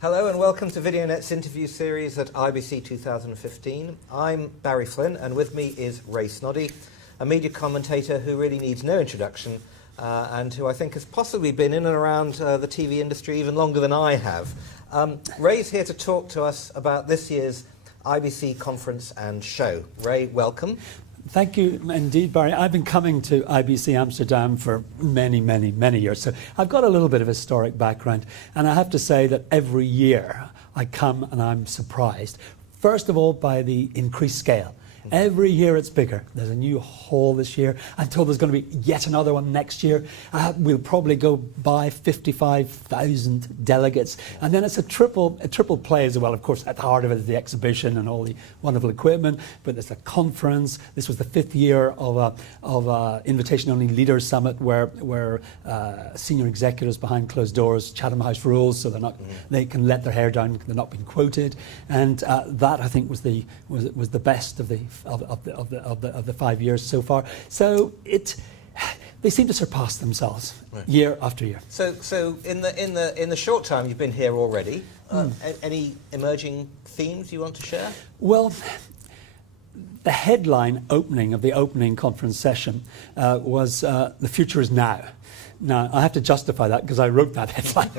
Hello and welcome to VideoNet's interview series at IBC 2015. I'm Barry Flynn and with me is Ray Snoddy, a media commentator who really needs no introduction and who I think has possibly been in and around the TV industry even longer than I have. Ray's here to talk to us about this year's IBC conference and show. Ray, welcome. Thank you indeed, Barry. I've been coming to IBC Amsterdam for many years, so I've got a little bit of historic background, and I have to say that every year I come and I'm surprised, first of all, by the increased scale. Every year it's bigger. There's a new hall this year. I'm told there's going to be yet another one next year. We'll probably go by 55,000 delegates. And then it's a triple play as well. Of course, at the heart of it is the exhibition and all the wonderful equipment, but there's a conference. This was the 5th year of a invitation-only leaders summit where senior executives behind closed doors, Chatham House rules, so they can let their hair down, they're not being quoted. And that, I think, was the best of the 5 years so far. So they seem to surpass themselves year after year. So in the short time you've been here already, any emerging themes you want to share? Well, the headline opening of the opening conference session was "The future is now." Now, I have to justify that because I wrote that headline,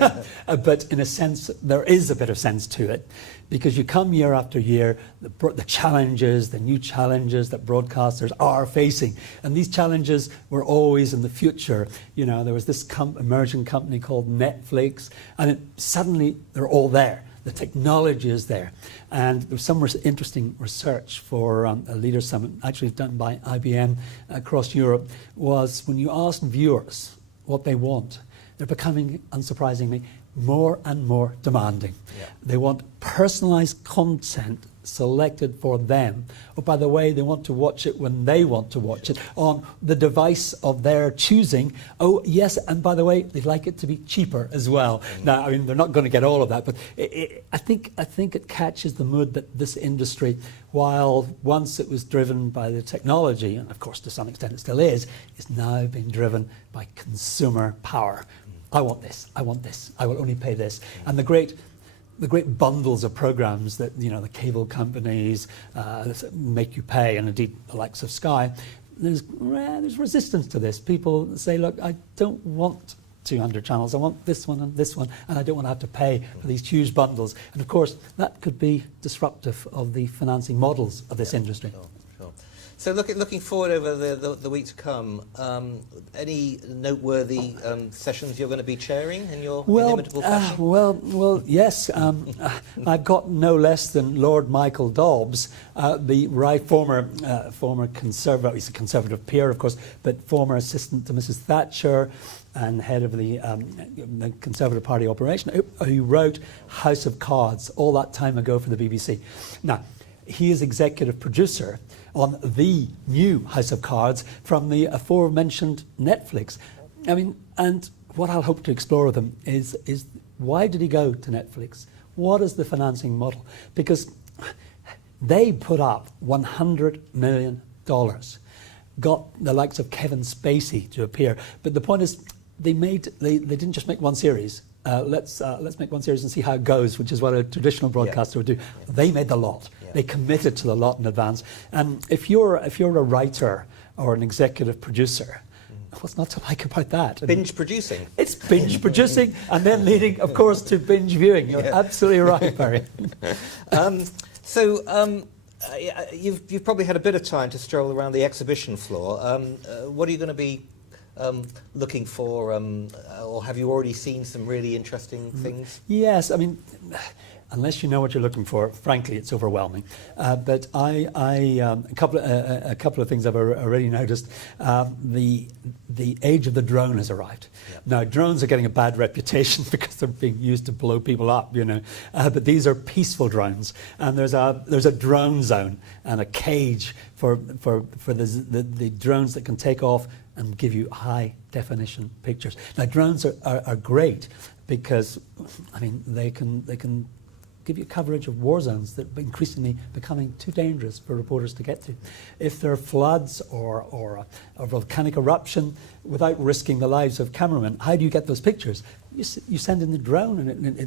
but in a sense, there is a bit of sense to it, because you come year after year, the challenges, the new challenges that broadcasters are facing, and these challenges were always in the future. You know, there was this emerging company called Netflix, and suddenly they're all there. The technology is there. And there was some interesting research for a Leaders Summit, actually done by IBM across Europe, was when you ask viewers what they want, they're becoming, unsurprisingly, more and more demanding. Yeah. They want personalized content selected for them. Oh, by the way, they want to watch it when they want to watch it on the device of their choosing. Oh, yes, and by the way, they'd like it to be cheaper as well. Now, I mean, they're not going to get all of that, but I think it catches the mood that this industry, while once it was driven by the technology, and of course to some extent it still is now being driven by consumer power. I want this, I want this, I will only pay this. And the great bundles of programs that, you know, the cable companies make you pay, and indeed the likes of Sky, there's resistance to this. People say, look, I don't want 200 channels, I want this one, and I don't want to have to pay for these huge bundles. And of course, that could be disruptive of the financing models of this industry. Sure. So looking forward over the week to come, any noteworthy sessions you're going to be chairing in your inimitable fashion? Well, yes. I've got no less than Lord Michael Dobbs, the former Conservative, he's a Conservative peer, of course, but former assistant to Mrs. Thatcher and head of the Conservative Party operation, who wrote House of Cards all that time ago for the BBC. Now, he is executive producer on the new House of Cards from the aforementioned Netflix. I mean, and what I'll hope to explore with him is why did he go to Netflix? What is the financing model? Because they put up $100 million, got the likes of Kevin Spacey to appear. But the point is, they didn't just make one series. Let's make one series and see how it goes, which is what a traditional broadcaster would do. They made the lot. They committed to the lot in advance. And if you're a writer or an executive producer, what's not to like about that? Binge producing. It's binge producing, and then leading, of course, to binge viewing. You're absolutely right, Barry. You've probably had a bit of time to stroll around the exhibition floor. What are you going to be looking for, or have you already seen some really interesting things? Yes, I mean, unless you know what you're looking for, frankly, it's overwhelming. But a couple of things I've already noticed. The age of the drone has arrived. Yeah. Now, drones are getting a bad reputation because they're being used to blow people up, you know. But these are peaceful drones, and there's a drone zone and a cage for the drones that can take off and give you high definition pictures. Now, drones are great because, I mean, they can give you coverage of war zones that are increasingly becoming too dangerous for reporters to get to. If there are floods or a volcanic eruption, without risking the lives of cameramen, how do you get those pictures? you send in the drone, and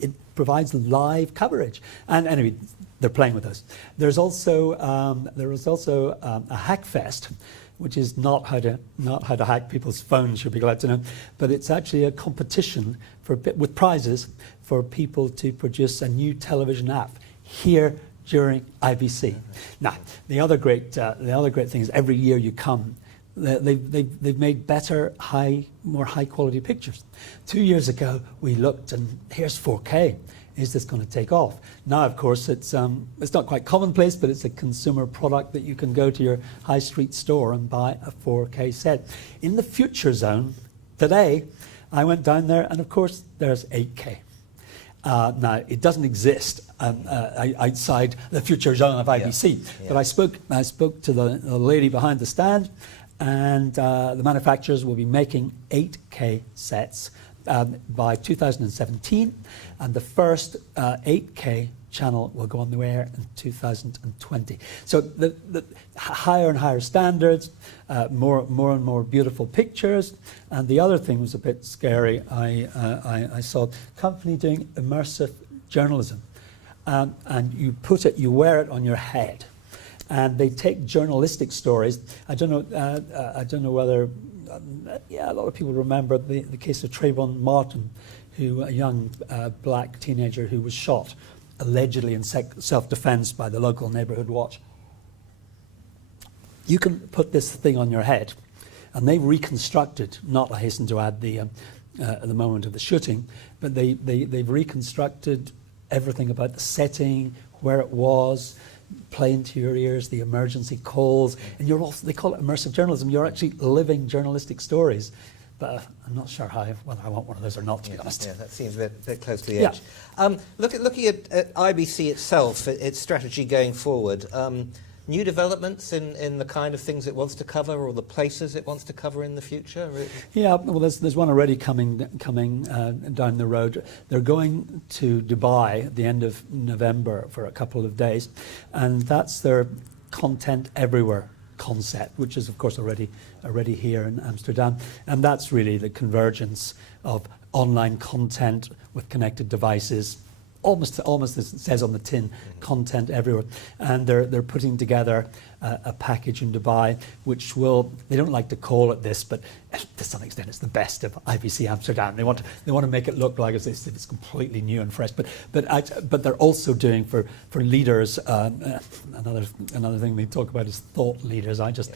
it provides live coverage. And anyway, they're playing with us. There is also a hack fest, which is not how to hack people's phones. You'll be glad to know, but it's actually a competition with prizes for people to produce a new television app here during IBC. Now, the other great thing is every year you come, they've made better, more high quality pictures. 2 years ago, we looked, and here's 4K. Is this going to take off? Now, of course, it's not quite commonplace, but it's a consumer product that you can go to your high street store and buy a 4K set. In the Future Zone today, I went down there, and of course, there's 8K. Now, it doesn't exist outside the Future Zone of IBC, but I spoke to the lady behind the stand, and the manufacturers will be making 8K sets by 2017, and the first 8K channel will go on the air in 2020. So the higher and higher standards, more and more beautiful pictures. And the other thing was a bit scary. I saw a company doing immersive journalism, and you wear it on your head, and they take journalistic stories. I don't know whether. A lot of people remember the case of Trayvon Martin, a young black teenager who was shot, allegedly in self-defense by the local neighborhood watch. You can put this thing on your head, and they've reconstructed, not, I hasten to add, the moment of the shooting, but they've reconstructed everything about the setting, where it was, play into your ears the emergency calls, and they call it immersive journalism. You're actually living journalistic stories. But I'm not sure whether I want one of those or not, to be honest. Yeah, that seems a bit close to the edge. Looking at IBC itself, its strategy going forward, new developments in the kind of things it wants to cover, or the places it wants to cover in the future? Yeah, well, there's one already coming down the road. They're going to Dubai at the end of November for a couple of days, and that's their content everywhere concept, which is of course already here in Amsterdam, and that's really the convergence of online content with connected devices. Almost as it says on the tin, content everywhere. And they're putting together a package in Dubai, which they don't like to call it this, but to some extent it's the best of IBC Amsterdam. They want to make it look like it's completely new and fresh. But they're also doing for leaders, another thing they talk about is thought leaders. I just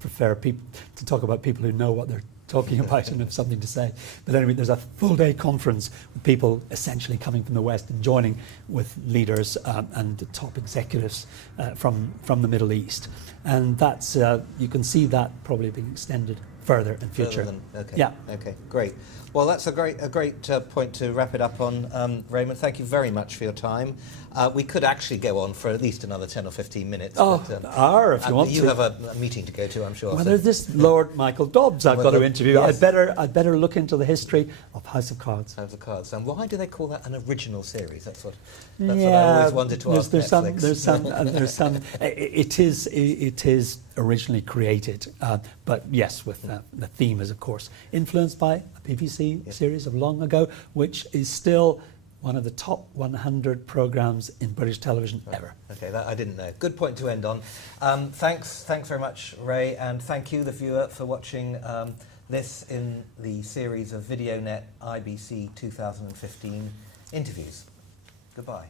prefer to talk about people who know what they're talking about and have something to say. But anyway, there's a full-day conference with people essentially coming from the West and joining with leaders and top executives from the Middle East. And that's you can see that probably being extended further in future. Okay, great. Well, that's a great point to wrap it up on. Raymond, thank you very much for your time. We could actually go on for at least another 10 or 15 minutes. If you want to. You have a meeting to go to, I'm sure. Well, there's this Lord Michael Dobbs I've got to interview. Yes. I'd better look into the history of House of Cards. House of Cards. And why do they call that an original series? That's what I always wanted to ask Netflix. There's some. It is originally created, but yes, with the theme is of course influenced by a BBC series of long ago, which is still one of the top 100 programmes in British television ever. Okay, that I didn't know. Good point to end on. Thanks very much, Ray, and thank you, the viewer, for watching this in the series of VideoNet IBC 2015 interviews. Goodbye.